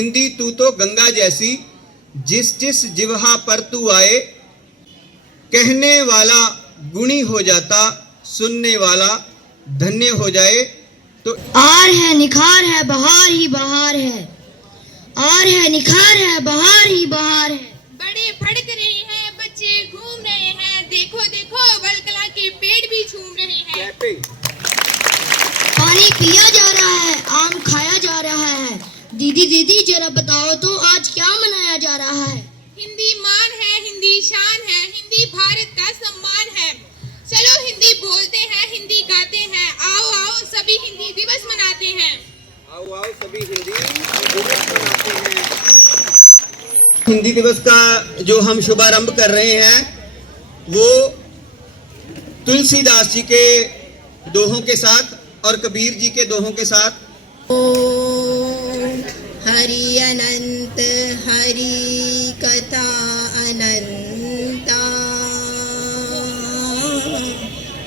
हिंदी तू तो गंगा जैसी, जिस जिस जिह्वा पर तू आए, कहने वाला गुणी हो जाता, सुनने वाला धन्य हो जाए। तो आर है निखार है बहार ही बहार है, आर है निखार है बहार ही बहार है। बड़े भड़क रहे हैं, बच्चे घूम रहे हैं, देखो देखो वलकला के पेड़ भी झूम रहे हैं। पानी पिया जा रहा है, आम खाया जा रहा है। दीदी दीदी जरा बताओ तो आज क्या मनाया जा रहा है? हिंदी मान है, हिंदी शान है, हिंदी भारत का सम्मान है। चलो हिंदी बोलते हैं, हिंदी गाते हैं, आओ आओ सभी हिंदी दिवस मनाते हैं। आओ आओ सभी हिंदी दिवस मनाते हैं। हिंदी दिवस का जो हम शुभारंभ कर रहे हैं वो तुलसीदास जी के दोहों के साथ और कबीर जी के दोहों के साथ। हरि अनंत हरि कथा अनंता,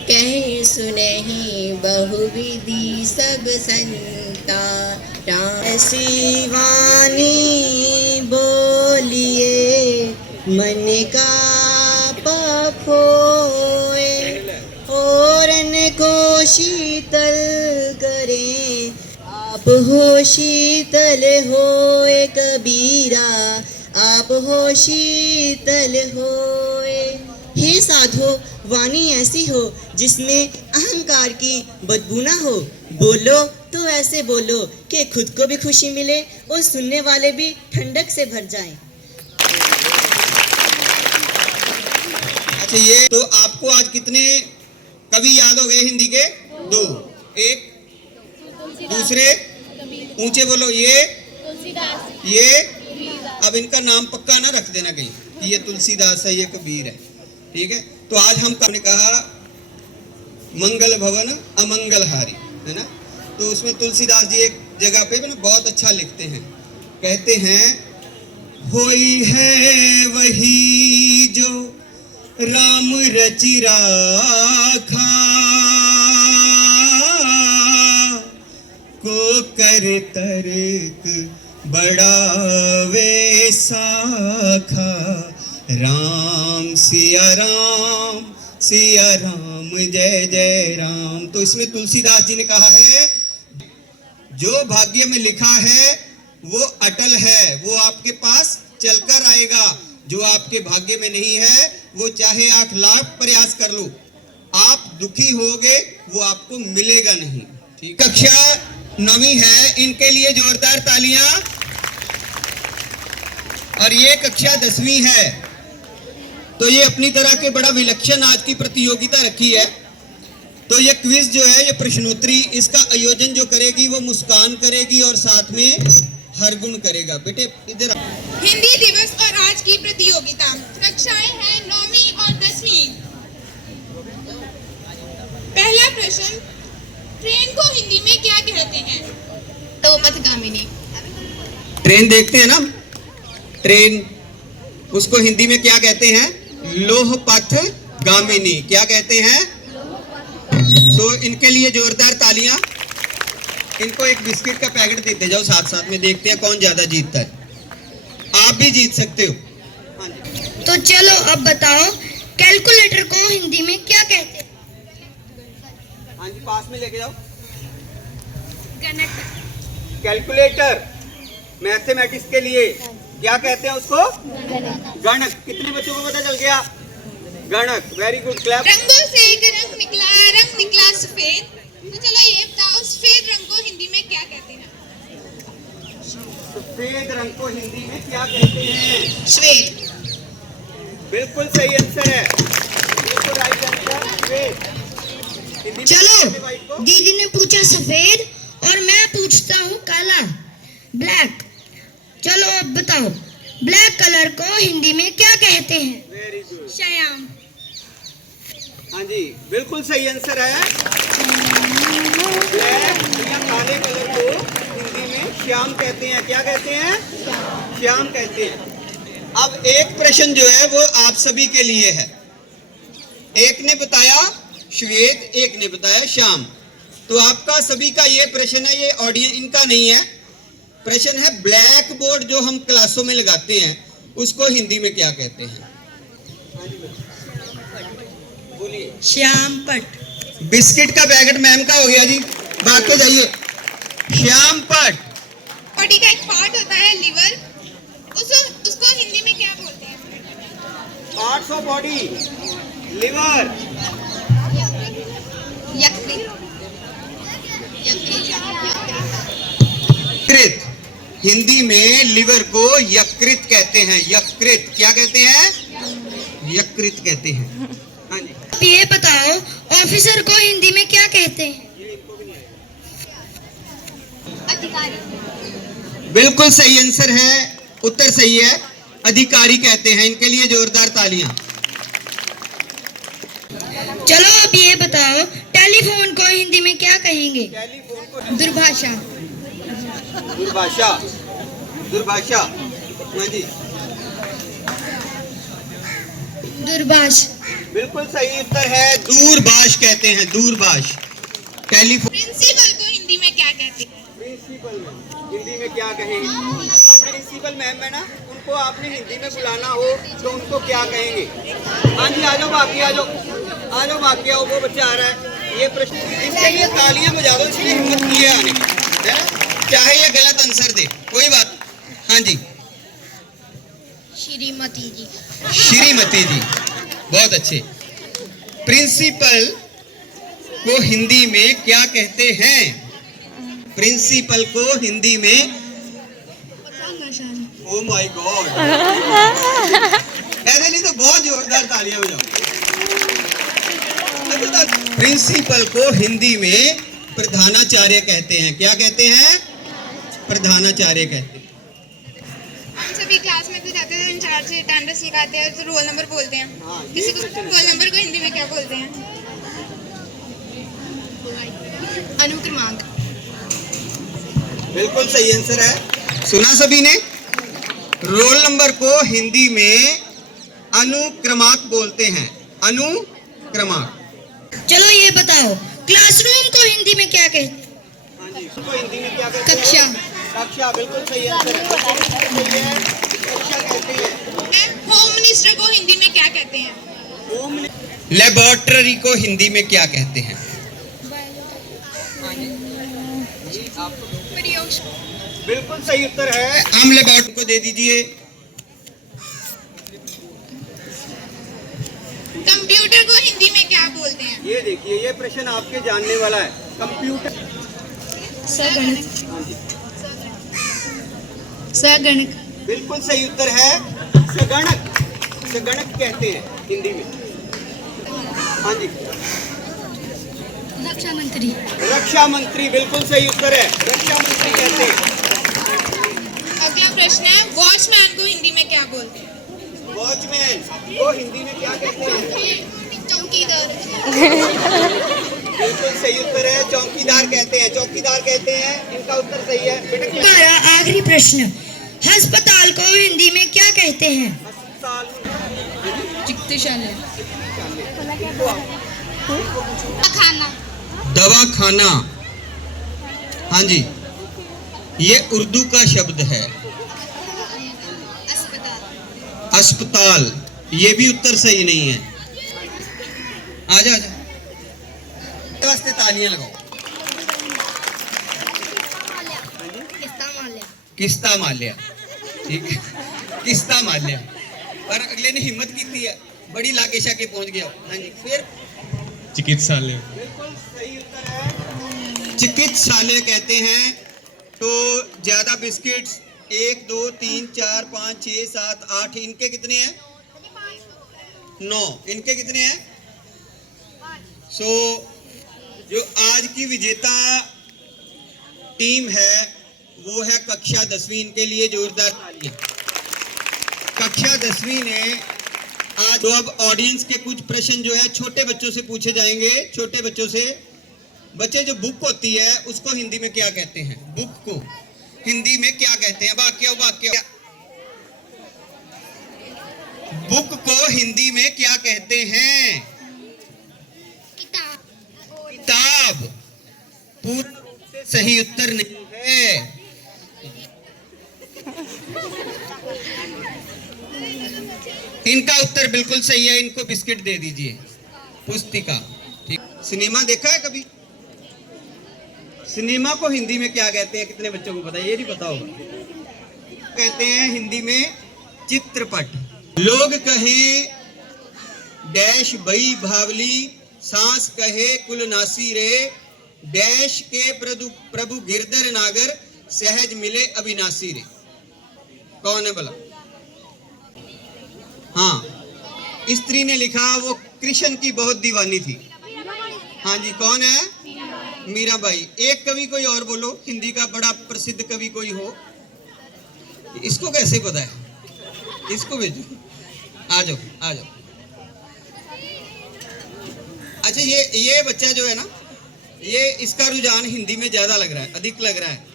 कह सुनहि बहुविधि सब संता। ऐसी वाणी बोलिए मन का पखोए, ओरन को शीतल करे, आप हो शीतल होए कबीरा, आप हो शीतल होए। हे साधो, वाणी ऐसी हो जिसमें अहंकार की बदबू ना हो। बोलो तो ऐसे बोलो कि खुद को भी खुशी मिले और सुनने वाले भी ठंडक से भर जाएं। अच्छा, ये तो आपको आज कितने कवि याद हो गए हिंदी के? दो। एक दूसरे ऊंचे बोलो, ये अब इनका नाम पक्का ना रख देना कहीं कि ये तुलसीदास है, ये कबीर है, ठीक है? तो आज हमने कहा मंगल भवन अमंगल हारी, है ना? तो उसमें तुलसीदास जी एक जगह पे ना बहुत अच्छा लिखते हैं, कहते हैं होई है वही जो राम रचि राखा, को कर तर्क बढ़ावे साखा, राम सिया राम जय जय राम। तो इसमें तुलसीदास जी ने कहा है जो भाग्य में लिखा है वो अटल है, वो आपके पास चलकर आएगा। जो आपके भाग्य में नहीं है वो चाहे 8 लाख प्रयास कर लो, आप दुखी होगे, वो आपको मिलेगा नहीं, ठीक? कक्षा 9वीं है, इनके लिए जोरदार तालियां। और ये कक्षा 10वीं है। तो ये अपनी तरह के बड़ा विलक्षण आज की प्रतियोगिता रखी है। तो ये क्विज जो है, ये प्रश्नोत्तरी, इसका आयोजन जो करेगी वो मुस्कान करेगी और साथ में हर गुण करेगा। बेटे इधर। हिंदी दिवस और आज की प्रतियोगिता, कक्षाएं हैं 9वीं और 10वीं। पहला प्रश्न, ट्रेन को हिंदी में क्या कहते हैं? तो पथगामिनी। ट्रेन देखते हैं ना, ट्रेन, उसको हिंदी में क्या कहते हैं? लोह पथ गामिनी। क्या कहते हैं? तो इनके लिए जोरदार तालियां। इनको एक बिस्किट का पैकेट देते जाओ साथ साथ में, देखते हैं कौन ज्यादा जीतता है। आप भी जीत सकते हो। तो चलो अब बताओ कैलकुलेटर को हिंदी में क्या कहते हैं? हाँ जी, पास में लेके जाओ। गणक। कैलकुलेटर मैथमेटिक्स के लिए क्या कहते हैं उसको? गणक। कितने बच्चों को पता चल गया? गणक। Very good, clap. रंगों से एक रंग निकला सफेद। तो चलो ये बताओ सफेद रंग को हिंदी में क्या कहते हैं? सफेद रंग को हिंदी में क्या कहते हैं? श्वेत। बिल्कुल सही आंसर है, बिल्कुल राइट आंसर, श्वेत। हिंदी में चलो, दीदी ने पूछा सफेद और मैं पूछता हूँ काला, ब्लैक। चलो अब बताओ ब्लैक कलर को हिंदी में क्या कहते हैं? Very good, Shyam. हाँ जी, बिल्कुल सही आंसर है। ब्लैक या काले कलर को हिंदी में श्याम कहते हैं। क्या कहते हैं? श्याम कहते हैं। अब एक प्रश्न जो है वो आप सभी के लिए है। एक ने बताया श्वेत, एक ने बताया श्याम। तो आपका सभी का ये प्रश्न है, ये ऑडियंस इनका नहीं है, प्रश्न है, ब्लैक बोर्ड जो हम क्लासों में लगाते हैं उसको हिंदी में क्या कहते हैं? बोलिए। श्याम पट। बिस्किट का पैकेट मैम का हो गया जी, बात पे जाइए। श्याम पट। बॉडी का एक पार्ट होता है लिवर, उसको हिंदी में क्या बोलते हैं? Parts of body, liver. यकृत। यकृत, हिंदी में लिवर को यकृत कहते हैं। यकृत क्या कहते हैं? यकृत कहते हैं। हाँ जी। आप ये बताओ ऑफिसर को हिंदी में क्या कहते हैं? अधिकारी। बिल्कुल सही आंसर है, उत्तर सही है, अधिकारी कहते हैं। इनके लिए जोरदार तालियां। चलो अब ये बताओ टेलीफोन को हिंदी में क्या कहेंगे? टेलीफोन को दुर्भाषा। दुर्भाषा। दुर्भाषा। हाँ जी, दूरभाष। बिल्कुल सही उत्तर है, दूरभाष कहते हैं। दूरभाष। टेलीफोन। प्रिंसिपल को हिंदी में क्या कहते हैं? प्रिंसिपल हिंदी में क्या कहेंगे? अब प्रिंसिपल मैम है ना, उनको आपने हिंदी में बुलाना हो तो उनको क्या कहेंगे? हाँ जी, आ जाओ बाकी, आ जाओ बाकी, आओ। वो बच्चा आ रहा है, ये प्रश्न इसके लिए तालियां बजा दो, इसलिए हिम्मत की है आने की, है ना? चाहे ये गलत आंसर दे, कोई बात। हाँ जी, श्रीमती जी। श्रीमती जी, बहुत अच्छे। प्रिंसिपल को हिंदी में क्या कहते हैं? प्रिंसिपल को हिंदी में, ओ माय गॉड, ऐसे नहीं तो बहुत जोरदार तालियां बजाओ। प्रिंसिपल को हिंदी में प्रधानाचार्य कहते हैं। क्या कहते हैं? प्रधानाचार्य कहते हैं। हम सभी क्लास में तो जाते हैं, इंचार्ज अटेंडेंस लिखाते हैं तो रोल नंबर बोलते हैं। किसी को रोल नंबर को हिंदी में क्या बोलते हैं? अनुक्रमांक। बिल्कुल सही आंसर है, सुना सभी ने? रोल नंबर को हिंदी में अनुक्रमांक बोलते हैं। अनुक्रमांक। चलो ये बताओ क्लासरूम को हिंदी में क्या कहते हैं? हाँ जी, उसको हिंदी में क्या कहते हैं? कक्षा। कक्षा, बिल्कुल सही आंसर है। कक्षा कहते हैं। होम मिनिस्टर को हिंदी में क्या कहते हैं? लेबोरेटरी को हिंदी में क्या कहते हैं? बिल्कुल सही उत्तर है, हम लेबोरेटरी को दे दीजिए। कंप्यूटर को हिंदी में क्या बोलते हैं? ये देखिए, ये प्रश्न आपके जानने वाला है। कंप्यूटर। सगणक। सगणक। बिल्कुल सही उत्तर है, सगणक। सगणक कहते हैं हिंदी में। हाँ जी। रक्षा मंत्री। रक्षा मंत्री, बिल्कुल सही उत्तर है, रक्षा मंत्री कहते हैं। अगला प्रश्न है, वॉचमैन को हिंदी में क्या बोलते हैं? वॉचमैन को हिंदी में क्या कहते हैं? चौकीदार। बिल्कुल सही उत्तर है, चौकीदार कहते हैं। चौकीदार कहते हैं, इनका उत्तर सही है। हमारा आखिरी प्रश्न, अस्पताल को हिंदी में क्या कहते हैं? अस्पताल। चिकित्सालय। खाना। दवाखाना। हाँ जी, ये उर्दू का शब्द है। अस्पताल। अस्पताल, ये भी उत्तर सही नहीं है। आजा आजा, वास्ते तालियां लगाओ। किस्ता माल्या, ठीक है, किस्ता माल्या। पर अगले ने हिम्मत की थी, बड़ी लाकेशा के पहुंच गया। हाँ जी, फिर चिकित्सालय। बिल्कुल सही उत्तर है, चिकित्सालय कहते हैं। तो ज्यादा बिस्किट्स 1 2 3 4 5 6 7 8, इनके कितने हैं? 9। इनके कितने हैं? सो जो आज की विजेता टीम है वो है कक्षा 10वीं। इनके लिए जोरदार तालियां। कक्षा 10वीं ने आज, तो अब ऑडियंस के कुछ प्रश्न जो है छोटे बच्चों से पूछे जाएंगे। छोटे बच्चों से, बच्चे जो बुक होती है उसको हिंदी में क्या कहते हैं? बुक को हिंदी में क्या कहते हैं? वाक्य। बुक को हिंदी में क्या कहते हैं? किताब। पूर्ण रूप से सही उत्तर नहीं है। इनका उत्तर बिल्कुल सही है, इनको बिस्किट दे दीजिए। पुस्तिका, ठीक। सिनेमा देखा है कभी? सिनेमा को हिंदी में क्या कहते हैं? कितने बच्चों को पता है? ये नहीं पता होगा। कहते हैं हिंदी में चित्रपट। लोग कहें डैश बई भावली, सांस कहे कुल नासी रे, डैश के प्रभु गिरधर नागर, सहज मिले अविनाशी रे। कौन है भला? हाँ, स्त्री ने लिखा, वो कृष्ण की बहुत दीवानी थी। हाँ जी, कौन है? मीराबाई। एक कवि कोई और बोलो, हिंदी का बड़ा प्रसिद्ध कवि कोई हो। इसको कैसे पता है? इसको भेजो। आ जाओ, आ जाओ। अच्छा, ये बच्चा जो है ना, ये इसका रुझान हिंदी में ज्यादा लग रहा है, अधिक लग रहा है।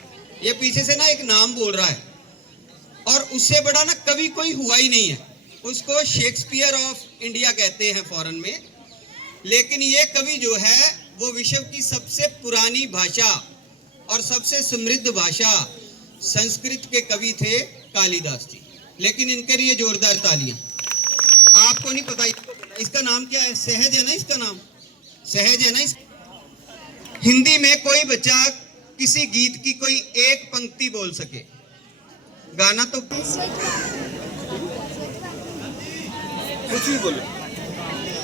ये पीछे से ना एक नाम बोल रहा है, और उससे बड़ा ना कवि कोई हुआ ही नहीं है। उसको शेक्सपियर ऑफ इंडिया कहते हैं फॉरेन में। लेकिन ये कवि जो है वो विश्व की सबसे पुरानी भाषा और सबसे समृद्ध भाषा संस्कृत के कवि थे कालिदास जी। लेकिन इनके लिए जोरदार तालियां। आपको नहीं पता इसका नाम क्या है? सहज है ना इसका नाम? सहज है ना? हिंदी में कोई बच्चा किसी गीत की कोई एक पंक्ति बोल सके? गाना तो कुछ भी बोलो।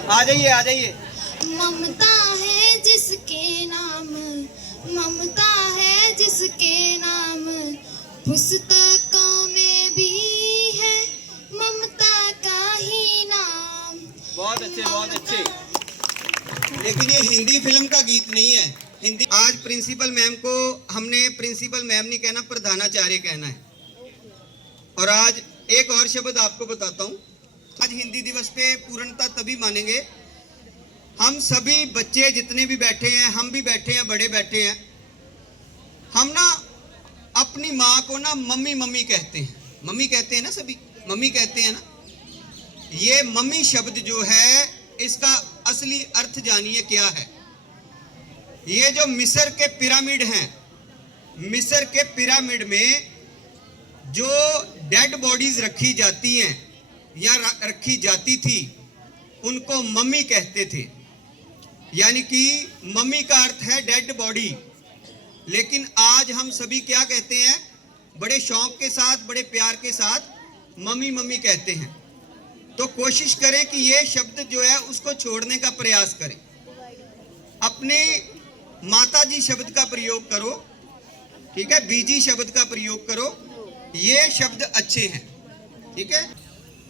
आ जाइए, आ जाइए। ममता है जिसके नाम, ममता है जिसके नाम, पुस्तकों में भी है ममता का ही नाम। बहुत अच्छे, बहुत अच्छे। लेकिन ये हिंदी फिल्म का गीत नहीं है। हिंदी आज प्रिंसिपल मैम को हमने प्रिंसिपल मैम नहीं कहना, प्रधानाचार्य कहना है। और आज एक और शब्द आपको बताता हूँ। आज हिंदी दिवस पे पूर्णता तभी मानेंगे, हम सभी बच्चे जितने भी बैठे हैं, हम भी बैठे हैं, बड़े बैठे हैं, हम ना अपनी माँ को ना मम्मी मम्मी कहते हैं। मम्मी कहते हैं ना, सभी मम्मी कहते हैं ना। ये मम्मी शब्द जो है, इसका असली अर्थ जानिए क्या है। ये जो मिस्र के पिरामिड हैं, मिस्र के पिरामिड में जो डेड बॉडीज रखी जाती हैं या रखी जाती थी, उनको मम्मी कहते थे। यानी कि मम्मी का अर्थ है डेड बॉडी। लेकिन आज हम सभी क्या कहते हैं? बड़े शौक के साथ, बड़े प्यार के साथ मम्मी मम्मी कहते हैं। तो कोशिश करें कि ये शब्द जो है उसको छोड़ने का प्रयास करें। अपने माताजी शब्द का प्रयोग करो, ठीक है? बीजी शब्द का प्रयोग करो। ये शब्द अच्छे हैं, ठीक है?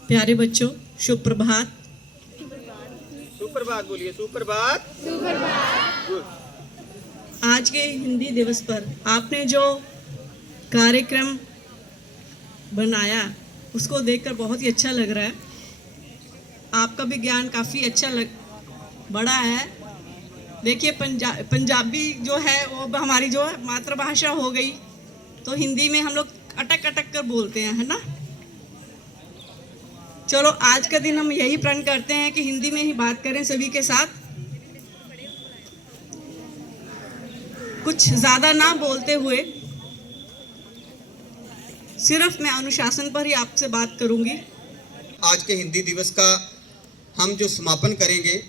प्यारे बच्चों, शुभ प्रभात। सुप्रभात बोलिए। सुप्रभात। आज के हिंदी दिवस पर आपने जो कार्यक्रम बनाया उसको देखकर बहुत ही अच्छा लग रहा है। आपका भी ज्ञान काफ़ी अच्छा बड़ा है। देखिए, पंजाबी जो है वो हमारी जो है मातृभाषा हो गई, तो हिंदी में हम लोग अटक अटक कर बोलते हैं, है ना? चलो, आज का दिन हम यही प्रण करते हैं कि हिंदी में ही बात करें सभी के साथ। कुछ ज़्यादा ना बोलते हुए सिर्फ मैं अनुशासन पर ही आपसे बात करूंगी। आज के हिंदी दिवस का हम जो समापन करेंगे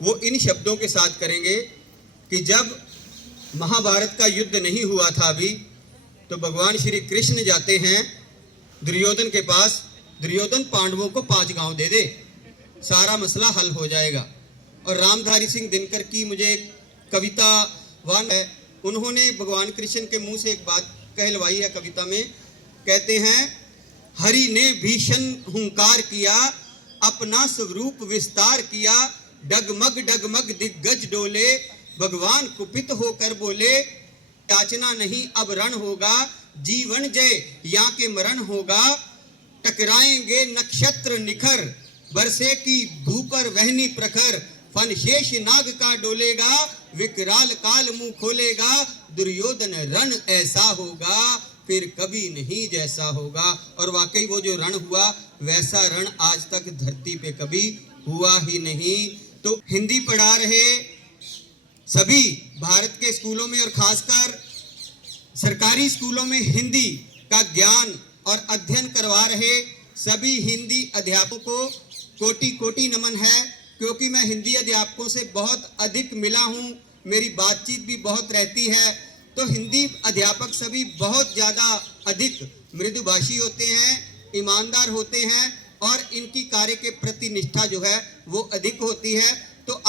वो इन शब्दों के साथ करेंगे कि जब महाभारत का युद्ध नहीं हुआ था अभी, तो भगवान श्री कृष्ण जाते हैं दुर्योधन के पास। दुर्योधन पांडवों को 5 गांव दे दे, सारा मसला हल हो जाएगा। और रामधारी सिंह दिनकर की मुझे कविता वन है, उन्होंने भगवान कृष्ण के मुंह से एक बात कहलवाई है कविता में। कहते हैं, हरि ने भीषण हुंकार किया, अपना स्वरूप विस्तार किया, डगमग डगमग दिग्गज डोले, भगवान कुपित होकर बोले, याचना नहीं अब रण होगा, जीवन जय या के मरण होगा, टकराएंगे नक्षत्र निखर, बरसे की धूपर वहनी प्रखर, फन शेष नाग का डोलेगा, विकराल काल मुंह खोलेगा, दुर्योधन रण ऐसा होगा, फिर कभी नहीं जैसा होगा। और वाकई वो जो रण हुआ, वैसा रण आज तक धरती पे कभी हुआ ही नहीं। तो हिंदी पढ़ा रहे सभी भारत के स्कूलों में और खासकर सरकारी स्कूलों में हिंदी का ज्ञान और अध्ययन करवा रहे सभी हिंदी अध्यापकों को कोटि कोटि नमन है, क्योंकि मैं हिंदी अध्यापकों से बहुत अधिक मिला हूँ, मेरी बातचीत भी बहुत रहती है। तो हिंदी अध्यापक सभी बहुत ज़्यादा अधिक मृदुभाषी होते हैं, ईमानदार होते हैं और इनकी कार्य के प्रति निष्ठा जो है वो अधिक होती है। तो